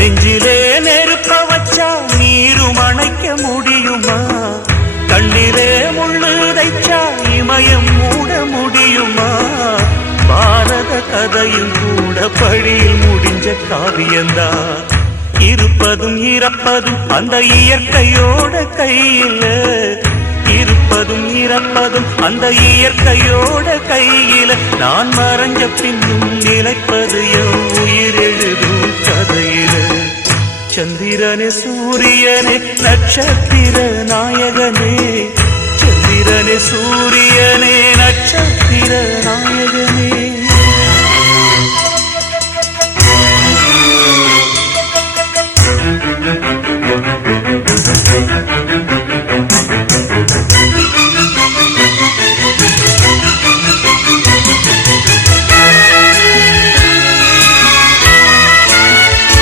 நெஞ்சிலே நெருப்ப வச்சா நீரும் அணைக்க முடியுமா? கண்ணிலே முள்ளு தைச்சா இமயம் மூட முடியுமா? பாரத கதையும் கூட பழியில் முடிஞ்ச காவியந்தான். இருப்பதும் இறப்பதும் அந்த இயற்கையோட கையில, இருப்பதும் இறப்பதும் அந்த இயற்கையோட கையில. நான் மறைஞ்ச பின்னும் நிலைப்பது என் உயிர் எழுதும் கதையில. சந்திரனே சூரியனே நட்சத்திர நாயகனே, சந்திரனே சூரியனே நட்சத்திர நாயகனே.